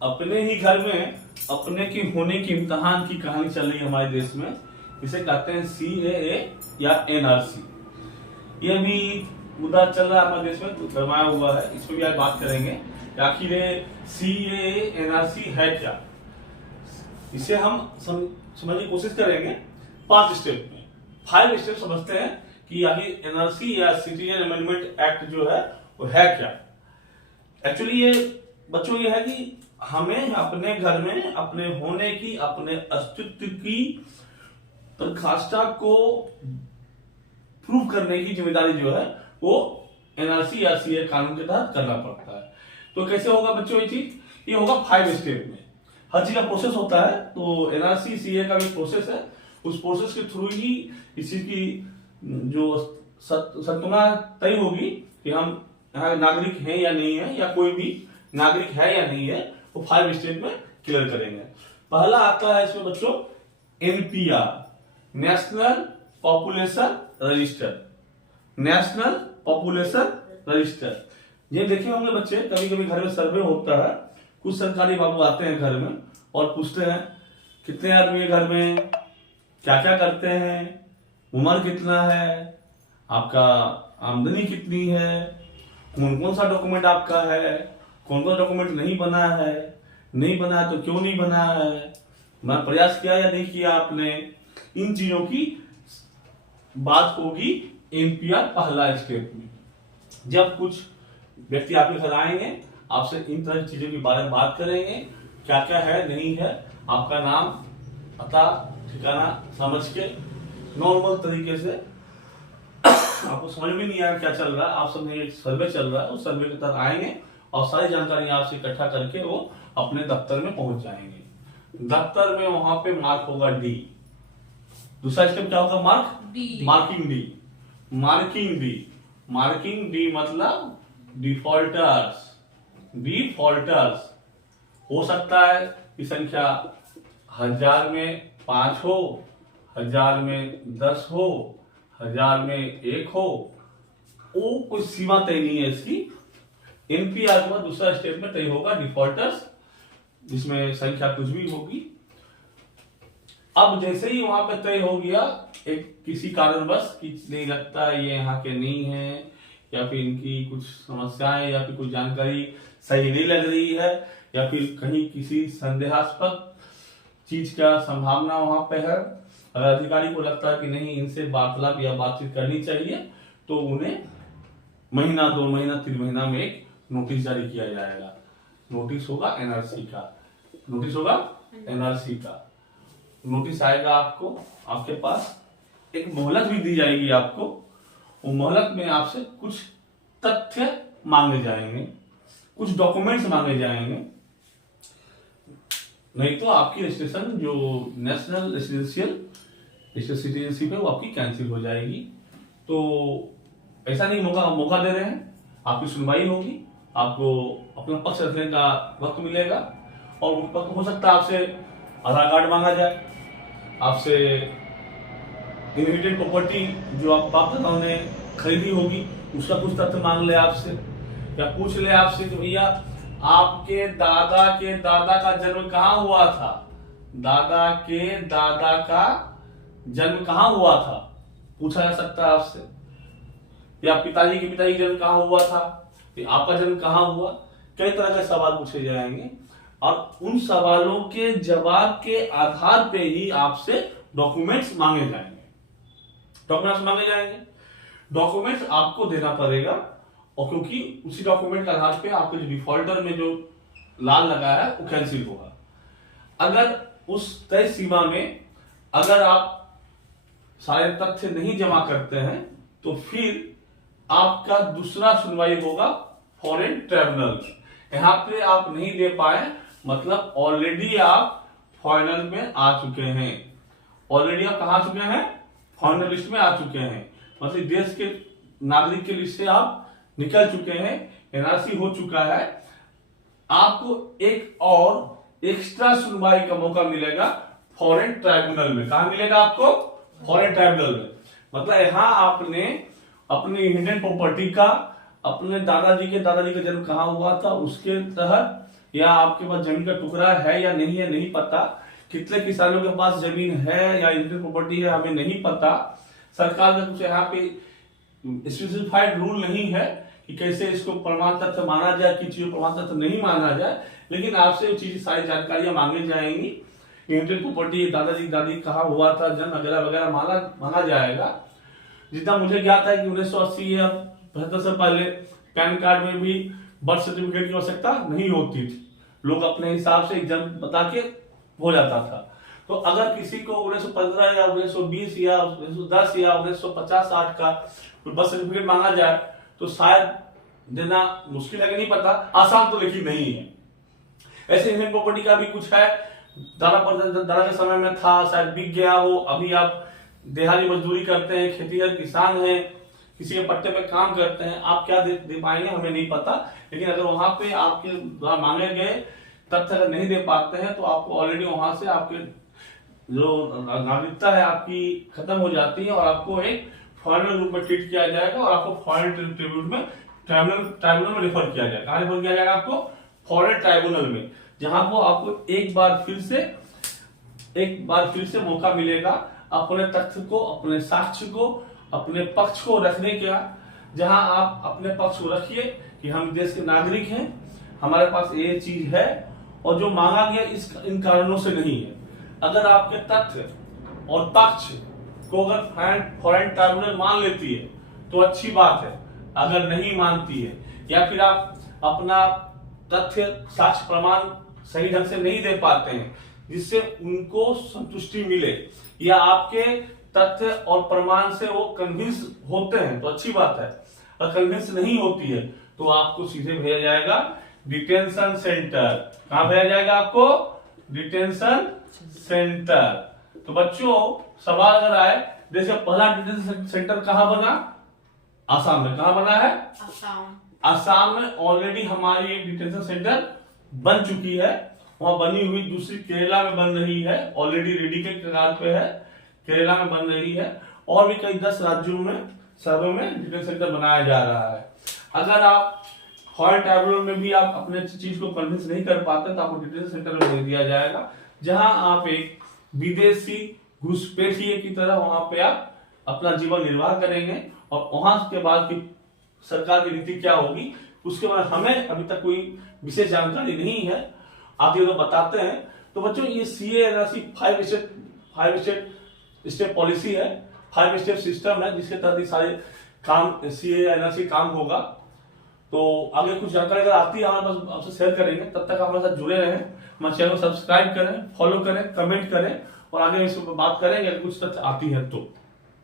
अपने ही घर में अपने की होने की इम्तिहान की कहानी चल रही है हमारे देश में। इसे कहते हैं CAA या NRC। ये भी मुद्दा चल रहा है हमारे देश में, तो गरमाया हुआ है। इस पर भी आज बात करेंगे कि आखिर CAA NRC है क्या। इसे हम समझने की कोशिश करेंगे 5 स्टेप में। 5 स्टेप समझते हैं कि आखिर NRC या सिटीजन अमेंडमेंट एक्ट जो है वो है क्या। एक्चुअली ये बच्चों ये है कि हमें अपने घर में अपने होने की, अपने अस्तित्व की दरखास्ता को प्रूव करने की जिम्मेदारी जो है वो NRC या CAA कानून के तहत करना पड़ता है। तो कैसे होगा बच्चों ये चीज? ये होगा 5 स्टेप में। हर चीज का प्रोसेस होता है, तो NRC CAA का भी प्रोसेस है। उस प्रोसेस के थ्रू ही इस चीज की जो सत्ता तय होगी कि हम यहाँ नागरिक हैं या नहीं है, या कोई भी नागरिक है या नहीं है, वो 5 स्टेप में क्लियर करेंगे। पहला आता है इसमें बच्चों NPR, national population register. National population register ये देखे होंगे बच्चे, कभी कभी घर में सर्वे होता है। कुछ सरकारी बाबू आते हैं घर में और पूछते हैं कितने आदमी है घर में, क्या क्या करते हैं, उम्र कितना है, आपका आमदनी कितनी है, कौन कौन सा डॉक्यूमेंट आपका है, कौन कौन डॉक्यूमेंट नहीं बना है, नहीं बना है तो क्यों नहीं बना है, मैं प्रयास किया या नहीं किया आपने। इन चीजों की बात होगी NPR पहला स्टेप में। जब कुछ व्यक्ति आपके घर आएंगे, आपसे इन तरह की चीजों के बारे में बात करेंगे, क्या क्या है नहीं है, आपका नाम, पता, ठिकाना समझ के नॉर्मल तरीके से, आपको समझ में नहीं आया क्या चल रहा है, आप समझे एक सर्वे चल रहा है, उस सर्वे के तहत आएंगे और सारी जानकारी आपसे इकट्ठा करके वो अपने दफ्तर में पहुंच जाएंगे। दफ्तर में वहां पे मार्क होगा D। दूसरा स्टेप क्या होगा? Marking D। Marking D। Marking D मतलब डिफॉल्टर्स। डिफॉल्टर्स हो सकता है कि संख्या 1000 में 5 हो, 1000 में 10 हो, 1000 में 1 हो, वो कोई सीमा तय नहीं है इसकी। NPR के बाद दूसरा स्टेप में तय होगा डिफॉल्टर्स, जिसमें संख्या कुछ भी होगी। अब जैसे ही वहां पे तय हो गया, एक किसी कारणवश कि नहीं लगता है ये यहाँ के नहीं है, या फिर इनकी कुछ समस्याएं या फिर कुछ जानकारी सही नहीं लग रही है, या फिर कहीं किसी संदेहास्पद चीज का संभावना वहां पे है, अगर अधिकारी को लगता है कि नहीं इनसे वार्तालाप या बातचीत करनी चाहिए, तो उन्हें महीना, 2 महीना, 3 महीना में एक नोटिस जारी किया जाएगा। नोटिस होगा NRC का। नोटिस होगा NRC का। नोटिस आएगा आपको, आपके पास एक मोहलत भी दी जाएगी आपको। वो मोहलत में आपसे कुछ तथ्य मांगे जाएंगे, कुछ डॉक्यूमेंट्स मांगे जाएंगे, नहीं तो आपकी रजिस्ट्रेशन जो नेशनल रेसिडेंशियल सिटीजनशिप है वो आपकी कैंसिल हो जाएगी। तो ऐसा नहीं मौका दे रहे हैं, आपकी सुनवाई होगी, आपको अपना पक्ष रखने का वक्त मिलेगा, और वक्त हो सकता है आपसे आधार कार्ड मांगा जाए, आपसे इनहेरिटेड प्रॉपर्टी जो आप बाप दादाओं ने खरीदी होगी उसका कुछ तथ्य मांग ले आपसे, या पूछ ले आपसे कि भैया आपके दादा का जन्म कहाँ हुआ था, दादा के दादा का जन्म कहाँ हुआ था, पूछा जा सकता है आपसे। या पिताजी के पिताजी जन्म कहाँ हुआ था, आपका जन्म कहाँ हुआ। कई तरह के सवाल पूछे जाएंगे, और उन सवालों के जवाब के आधार पे ही आपसे डॉक्यूमेंट्स मांगे जाएंगे। डॉक्यूमेंट्स आपको देना पड़ेगा, और क्योंकि उसी डॉक्यूमेंट के आधार पे आपके जो डिफॉल्टर में जो लाल लगा है वो कैंसिल होगा। अगर उस तय सीमा में अगर आप सारे तथ्य नहीं जमा करते हैं, तो फिर आपका दूसरा सुनवाई होगा फॉरेन ट्राइब्यूनल। यहाँ पे आप नहीं दे पाए, मतलब ऑलरेडी आप फॉरेनर में आ चुके हैं। ऑलरेडी आप कहा चुके हैं? फॉरेनर लिस्ट में आ चुके हैं, मतलब देश के नागरिक के लिस्ट से आप निकल चुके हैं, NRC हो चुका है। आपको एक और एक्स्ट्रा सुनवाई का मौका मिलेगा फॉरेन ट्राइब्यूनल में। कहा मिलेगा आपको? फॉरेन ट्राइब्यूनल में। मतलब यहाँ आपने अपनी इंडियन प्रॉपर्टी का, अपने दादाजी के जन्म कहाँ हुआ था उसके तहत या आपके पास जमीन का टुकड़ा है या नहीं है नहीं पता, कितने किसानों के पास जमीन है या इंडिविजुअल प्रॉपर्टी है हमें नहीं पता। सरकार का कुछ यहाँ पे स्पेसिफाइड रूल नहीं है कि कैसे इसको प्रमाण तथ्य माना जाए, किस चीज प्रमाण तथ्य नहीं माना जाए, लेकिन आपसे वो चीज सारी जानकारियां मांगी जाएंगी। इंडिविजुअल प्रॉपर्टी दादाजी दादी कहाँ हुआ था, जन्म वगैरह वगैरह माना जाएगा। जितना मुझे ज्ञात है कि 1980 या 75 से पहले पैन कार्ड में भी बर्थ सर्टिफिकेट की आवश्यकता नहीं होती थी, लोग अपने हिसाब से जन्म बता के हो जाता था। तो अगर किसी को 1915 या 1920 या 1910 या 1950-60 का बर्थ सर्टिफिकेट मांगा जाए तो शायद देना मुश्किल है कि नहीं पता, आसान तो लेकिन नहीं है। ऐसे इंडियन प्रॉपर्टी का भी कुछ है, दादा के समय में था, शायद बिक गया हो। अभी आप देहाड़ी मजदूरी करते हैं, खेतीहर किसान हैं, किसी के पट्टे पे काम करते हैं, आप क्या दे पाएंगे हमें नहीं पता। लेकिन अगर वहां पे आपके द्वारा मांगे गए तथ्य अगर नहीं दे पाते हैं तो आपको ऑलरेडी वहां से आपके जो नागरिकता है आपकी खत्म हो जाती है और आपको एक फॉरेनर रूप में ट्रीट किया जाएगा और आपको फॉरेन ट्राइब्यूनल में रेफर किया जाएगा। कहां रेफर किया जाएगा आपको? फॉरेन ट्राइब्यूनल में, जहां को आपको एक बार फिर से मौका मिलेगा अपने तथ्य को, अपने साक्ष्य को, अपने पक्ष को रखने का, जहां आप अपने पक्ष को रखिए कि हम देश के नागरिक हैं, हमारे पास ये चीज है और जो मांगा गया इन कारणों से नहीं है। अगर आपके तथ्य और पक्ष को अगर फॉरेन ट्राइब्यूनल मान लेती है तो अच्छी बात है, अगर नहीं मानती है या फिर आप अपना तथ्य साक्ष्य प्रमाण सही ढंग से नहीं दे पाते हैं जिससे उनको संतुष्टि मिले या आपके तथ्य और प्रमाण से वो कन्विंस होते हैं तो अच्छी बात है। अगर कन्विंस नहीं होती है तो आपको सीधे भेजा जाएगा डिटेंशन सेंटर। कहां भेजा जाएगा आपको? Detention centre. तो बच्चों सवाल अगर आए, जैसे पहला डिटेंशन सेंटर कहां बना? आसाम में। कहां बना है? आसाम में ऑलरेडी हमारी एक डिटेंशन सेंटर बन चुकी है, वहां बनी हुई दूसरी केरला में बन रही है, ऑलरेडी रेडी के कगार पे है, केरला में बन रही है और भी कई 10 राज्यों में शहरों में डिटेंशन सेंटर बनाया जा रहा है। अगर आप फॉरेन ट्राइब्यूनल में भी आप अपने चीज को कन्विंस नहीं कर पाते तो आपको डिटेंशन सेंटर में दे दिया जाएगा, जहां आप एक विदेशी घुसपैठिए की तरह वहां पे आप अपना जीवन निर्वाह करेंगे और वहां के बाद की सरकार की नीति क्या होगी उसके बाद हमें अभी तक कोई विशेष जानकारी नहीं है, आप ये तो बताते हैं। तो बच्चों ये सीए एनआरसी 5 स्टेप पॉलिसी है, 5 स्टेप सिस्टम है जिसके तहत ये सारे काम सीए एनआरसी काम होगा। तो आगे कुछ जानकारी अगर आती है हमारे पास आपसे शेयर करेंगे, तब तक हमारे साथ जुड़े रहें, हमारे चैनल को सब्सक्राइब करें, फॉलो करें, कमेंट करें और आगे इस पर बात करेंगे अगर कुछ तथ्य आती है तो।